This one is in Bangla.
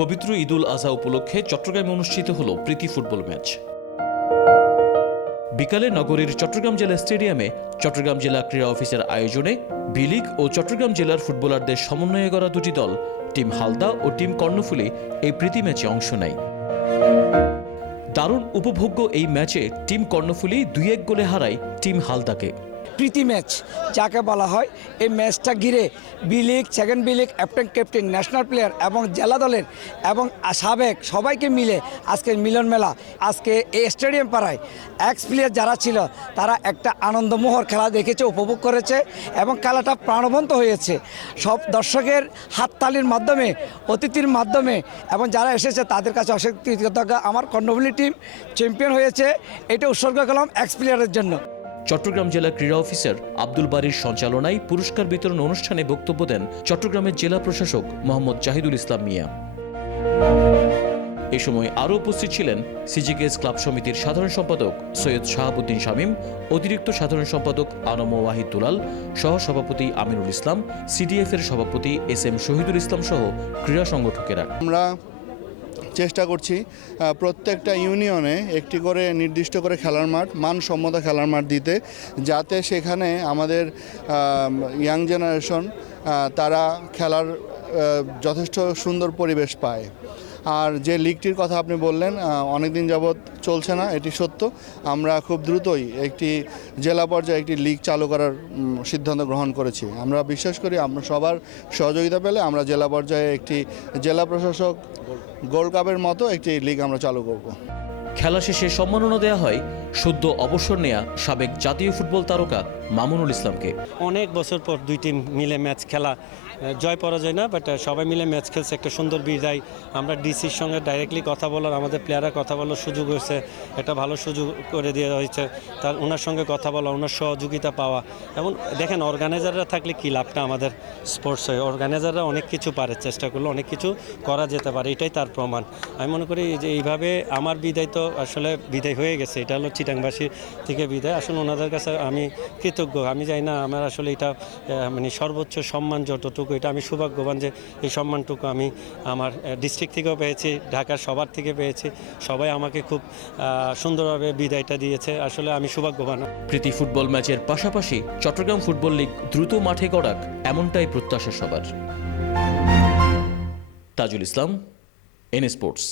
পবিত্র ঈদুল আজহা উপলক্ষে চট্টগ্রামে অনুষ্ঠিত হল প্রীতি ফুটবল ম্যাচ। বিকালে নগরীর চট্টগ্রাম জেলা স্টেডিয়ামে চট্টগ্রাম জেলা ক্রীড়া অফিসের আয়োজনে বি লিগ ও চট্টগ্রাম জেলার ফুটবলারদের সমন্বয়ে গড়া দুটি দল টিম হালদা ও টিম কর্ণফুলী এই প্রীতি ম্যাচে অংশ নেয়। দারুণ উপভোগ্য এই ম্যাচে টিম কর্ণফুলী 2-1 গোলে হারায় টিম হালদাকে। প্রীতি ম্যাচ যাকে বলা হয়, এই ম্যাচটা ঘিরে B league, second B league, captain, national player এবং জেলা দলের এবং সাবেক সবাইকে মিলে আজকের মিলন মেলা। আজকে এই স্টেডিয়াম পাড়ায় এক্স প্লেয়ার যারা ছিল তারা একটা আনন্দমোহর খেলা দেখেছে, উপভোগ করেছে এবং খেলাটা প্রাণবন্ত হয়েছে। সব দর্শকের হাততালির মাধ্যমে, অতিথির মাধ্যমে এবং যারা এসেছে তাদের কাছে অসংখ্য কৃতজ্ঞ। আমার কর্ণফুলী টিম চ্যাম্পিয়ন হয়েছে, এটা উৎসর্গ করলাম এক্স প্লেয়ারের জন্য। চট্টগ্রাম জেলা ক্রীড়া অফিসার আব্দুল বারীর সঞ্চালনায় পুরস্কার বিতরণ অনুষ্ঠানে বক্তব্য দেন চট্টগ্রামের জেলা প্রশাসক মোহাম্মদ জাহিদুল ইসলাম মিয়া। এ সময় আরও উপস্থিত ছিলেন সিজিকেএস ক্লাব সমিতির সাধারণ সম্পাদক সৈয়দ শাহাবুদ্দিন শামীম, অতিরিক্ত সাধারণ সম্পাদক আনম ওয়াহিদ দুলাল, সহসভাপতি আমিনুল ইসলাম, সিডিএফ এর সভাপতি এস.এম. শহীদুল ইসলাম সহ ক্রীড়া সংগঠকেরা। আমরা চেষ্টা করছি প্রত্যেকটা ইউনিয়নে একটি করে নির্দিষ্ট করে খেলার মাঠ, মানসম্মত খেলার মাঠ দিতে, যাতে সেখানে আমাদের ইয়াং জেনারেশন তারা খেলার যথেষ্ট সুন্দর পরিবেশ পায়। আর যে লিগটির কথা আপনি বললেন, অনেক দিন যাবৎ চলছে না, এটি সত্য। আমরা খুব দ্রুতই একটি জেলা পর্যায়ে একটি লিগ চালু করার সিদ্ধান্ত গ্রহণ করেছি। আমরা বিশ্বাস করি আমরা সবার সহযোগিতা পেলে আমরা জেলা পর্যায়ে একটি জেলা প্রশাসক গোল্ড কাপের মতো একটি লিগ আমরা চালু করব। খেলা শেষে সম্মাননা দেওয়া হয় সদ্য অবসর নেয়া সাবেক জাতীয় ফুটবল তারকা মামুনুল ইসলামকে। অনেক বছর পর দুই টিম মিলে ম্যাচ খেলা, জয় পরাজয় না, বাট সবাই মিলে ম্যাচ খেলছে, একটা সুন্দর বিদায়। আমরা ডিসির সঙ্গে ডাইরেক্টলি কথা বলার, আমাদের প্লেয়াররা কথা বলার সুযোগ হয়েছে, একটা ভালো সুযোগ করে দেওয়া হয়েছে। তার ওনার সঙ্গে কথা বলা, ওনার সহযোগিতা পাওয়া। এবং দেখেন, অর্গানাইজাররা থাকলে কী লাভটা আমাদের স্পোর্টস হয়। অর্গানাইজাররা অনেক কিছু পারে, চেষ্টা করলে অনেক কিছু করা যেতে পারে, এটাই তার প্রমাণ। আমি মনে করি যে এইভাবে আমার বিদায় তো আসলে বিদায় হয়ে গেছে, এটা হলো চিটাংবাসীর থেকে বিদায়। আসলে ওনাদের কাছে আমি কৃতজ্ঞ। আমি জানি না আমার আসলে এটা মানে সর্বোচ্চ সম্মান যতটুকু, এটা আমি সৌভাগ্যবান যে এই সম্মানটুকু আমি আমার ডিস্ট্রিক্ট থেকেও পেয়েছি, ঢাকার সবার থেকে পেয়েছি। সবাই আমাকে খুব সুন্দরভাবে বিদায়টা দিয়েছে, আসলে আমি সৌভাগ্যবান। প্রীতি ফুটবল ম্যাচের পাশাপাশি চট্টগ্রাম ফুটবল লীগ দ্রুত মাঠে গড়াক, এমনটাই প্রত্যাশা সবার। Tajul Islam, N sports.